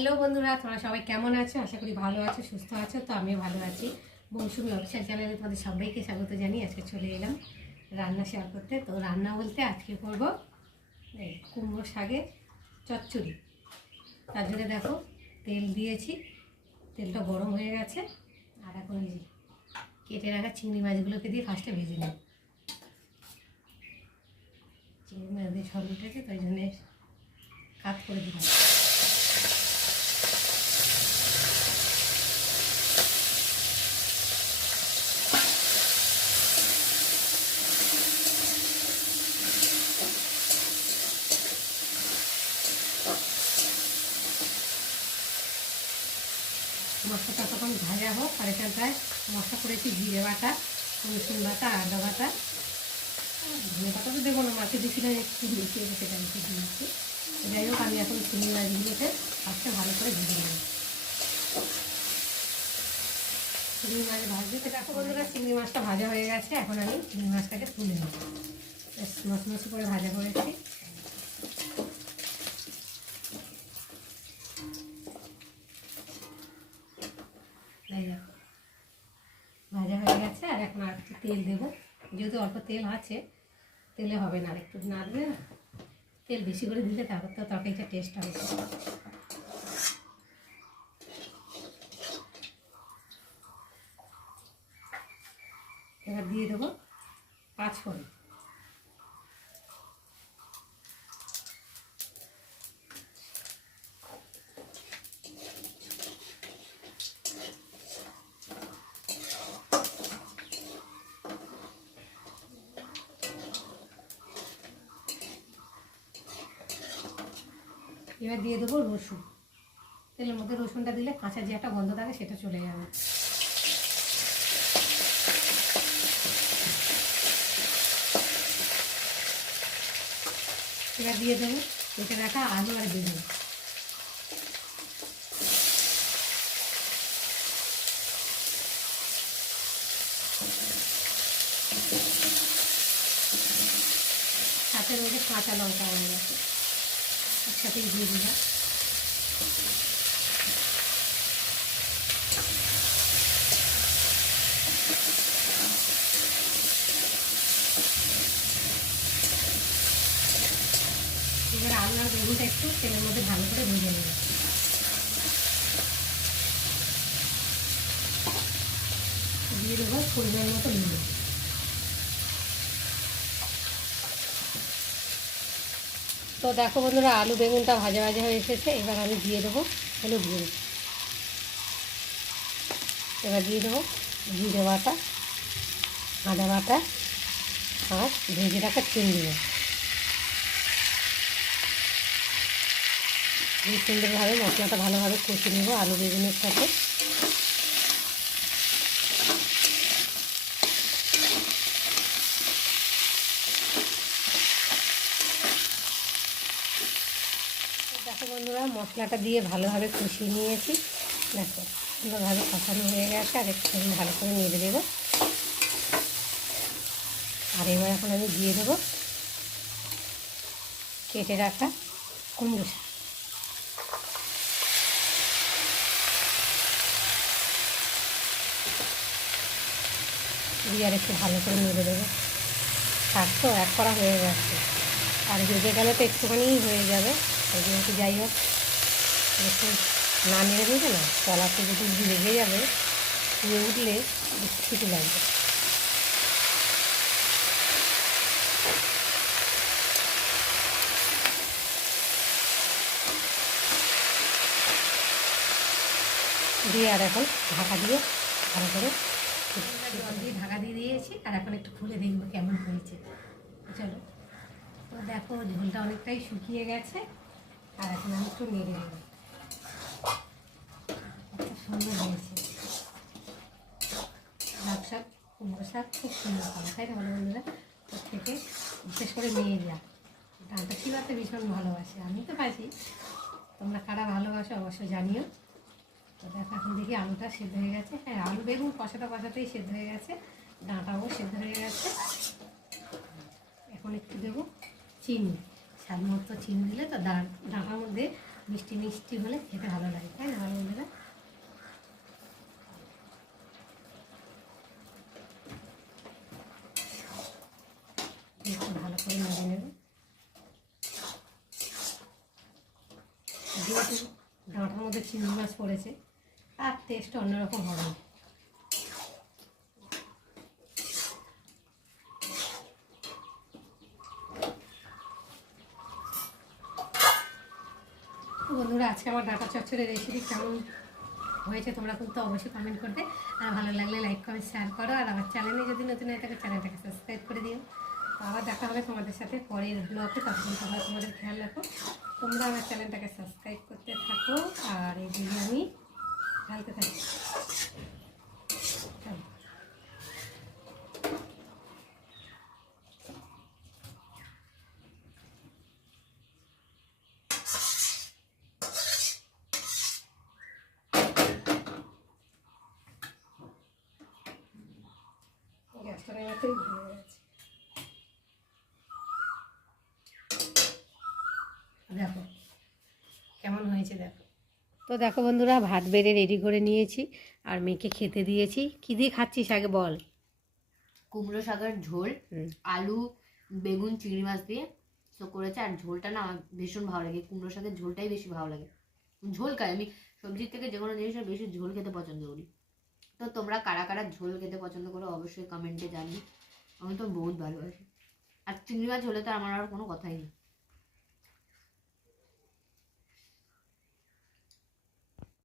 Hello বন্ধুরা, তোমরা সবাই কেমন আছো? আশা করি ভালো আছো, সুস্থ আছো। তো আমিও ভালো আছি। মৌসুমি অফিসিয়াল চ্যানেলে তোমাদের সবাইকে স্বাগত জানিয়ে আজকে চলে এলাম রান্না শেয়ার করতে। তো রান্না বলতে আজকে করব এই কুমড়ো শাকের চচ্চড়ি। তার জন্য দেখো তেল দিয়েছি, তেলটা গরম হয়ে গেছে। আর এখন এই যে কেটে রাখা চিংড়ি মাছগুলোকে দিয়ে ফার্স্টে ভেজে নেব। চিংড়ি মাছ দিয়ে সব উঠেছে, তো ওই জন্যে কাট করে দিলাম। মশলাটা তখন ভাজা হোক, আর এখানটায় মশলা করেছি জিরে বাটা, রসুন বাটা, আদা বাটা, ধনে বাটা তো দেবো না, মাকে দিয়েছিলাম একটু বেশি, সেটা বেশি দিয়েছি। যাই হোক, আমি এখন চিংড়ি মাছগুলোতে ফার্স্টে ভালো করে ভেজে নেব। চিংড়ি মাছ ভাজবে তো দেখো বন্ধুরা, চিংড়ি মাছটা ভাজা হয়ে গেছে। এখন আমি চিংড়ি মাছটাকে তুলে নেব। মশমশি করে ভাজা করেছি। ভাজা হয়ে গেছে, আর এখন আর একটু তেল দেবো। যেহেতু অল্প তেল আছে, তেলে হবে না, আর একটু নাড়বে না, তেল বেশি করে দিলে তারপর তো তরকারিটা টেস্ট হবে। এবার দিয়ে দেবো পাঁচফোড়ন। এবার দিয়ে দেবো রসুন। তেলের মধ্যে রসুনটা দিলে কাঁচা যে একটা গন্ধ থাকে সেটা চলে যাবে। এবার দিয়ে দেবো কেটে রাখা আলু আর বেগুন। সাথে রয়েছে কাঁচা লঙ্কা হয়ে গেছে, একসাথেই দিয়ে দিলাম। এবার আলু আর বেগুনটা একটু তেলের মধ্যে ভালো করে ভেজে নেব। দিয়ে দেবো পরিমাণ মতো নুন। তো দেখো বন্ধুরা, আলু বেগুনটা ভাজা ভাজা হয়ে এসেছে। এবার আমি দিয়ে দেবো হলুদ গুঁড়ো। এবার দিয়ে দেবো জিরে বাটা, আদা বাটা, আর ভেজে রাখা চিংড়ি মাছ। এই সুন্দরভাবে মশলাটা ভালোভাবে কষে নেব আলু বেগুনের সাথে। দেখো বন্ধুরা, মশলাটা দিয়ে ভালোভাবে কষিয়ে নিয়েছি। দেখো সুন্দরভাবে কষানো হয়ে গেছে, আর একটু ভালো করে নেড়ে দেবো। আর এবার এখন আমি দিয়ে দেবো কেটে রাখা কুমড়ো শাক। দিয়ে আর একটু ভালো করে নেড়ে দেবো। শাক তো এক করা হয়ে গেছে, আর ভেজে গেলে তো একটুখানি হয়ে যাবে। ওই জন্য একটু যাই হোক, একটু না নেড়ে দেবে না, তলাতে যদি লেগে যাবে, দিয়ে উঠলে ছুটি লাগবে। দিয়ে আর এখন ঢাকা দিয়ে ভালো করে জল দিয়ে ঢাকা দিয়ে দিয়েছি। আর এখন একটু খুলে দেখবো কেমন হয়েছে। চলো, তো দেখো ঝোলটা অনেকটাই শুকিয়ে গেছে। আর এখন আমি একটু নেড়ে নেব। সুন্দর হয়েছে শাক, শাক কুমড়ো শাক খুব সুন্দর খাবার, তাই না ভালো বন্ধুরা? ওর থেকে বিশেষ করে মেয়েরা ডালটা চিবাতে ভীষণ ভালোবাসে। আমি তো পাইছি, তোমরা কারা ভালোবাসো অবশ্যই জানিও। তো দেখো এখন দেখি আলুটা সেদ্ধ হয়ে গেছে। হ্যাঁ, আলু বেগুন কষাতেই সেদ্ধ হয়ে গেছে, ডাঁটাও সেদ্ধ হয়ে গেছে। এখন একটু দেবো চিনি, স্বাদ মতো চিনি দিলে তো ডাঁটার মধ্যে মিষ্টি মিষ্টি হলে খেতে ভালো লাগে, তাই না ভালো বন্ধুরা? একটু ভালো করে নেড়ে নেব। যেহেতু ডাঁটার মধ্যে চিংড়ি মাছ পড়েছে, আর টেস্ট অন্যরকম হবে। বন্ধুরা, আজকে আমার ডাঁটা চচ্চড়ির রেসিপি কেমন হয়েছে তোমরা কিন্তু অবশ্যই কমেন্ট করবে। আর ভালো লাগলে লাইক কমেন্ট শেয়ার করো। আর আমার চ্যানেলে যদি নতুন হয়ে থাকে চ্যানেলটাকে সাবস্ক্রাইব করে দিও। তো আবার দেখা হবে তোমাদের সাথে পরের ব্লগে, তখন তোমরা তোমাদের খেয়াল রাখো। তোমরা আমার চ্যানেলটাকে সাবস্ক্রাইব করতে থাকো আর এই বিরিয়ানি ঢালতে থাকো। চলো। গ্যাসটা নেওয়াতেই ভুলে গেছি। দেখো কেমন হয়েছে, দেখো। তো দেখো বন্ধুরা, ভাত বেড়ে রেডি করে নিয়েছি আর মেয়েকে খেতে দিয়েছি। কী দিয়ে খাচ্ছিস আগে বল? কুমড়ো শাকের ঝোল, আলু বেগুন চিংড়ি মাছ দিয়ে তো করেছে। আর ঝোলটা না আমার ভীষণ ভালো লাগে, কুমড়ো শাকের ঝোলটাই বেশি ভালো লাগে। ঝোল খাই আমি সবজির থেকে, যে কোনো জিনিসের বেশি ঝোল খেতে পছন্দ করি। তো তোমরা কারা কারা ঝোল খেতে পছন্দ করো অবশ্যই কমেন্টে জানিও। আমি তো বহুত ভালোবাসি। আর চিংড়ি মাছ হলে তো আমার আর কোনো কথাই নেই।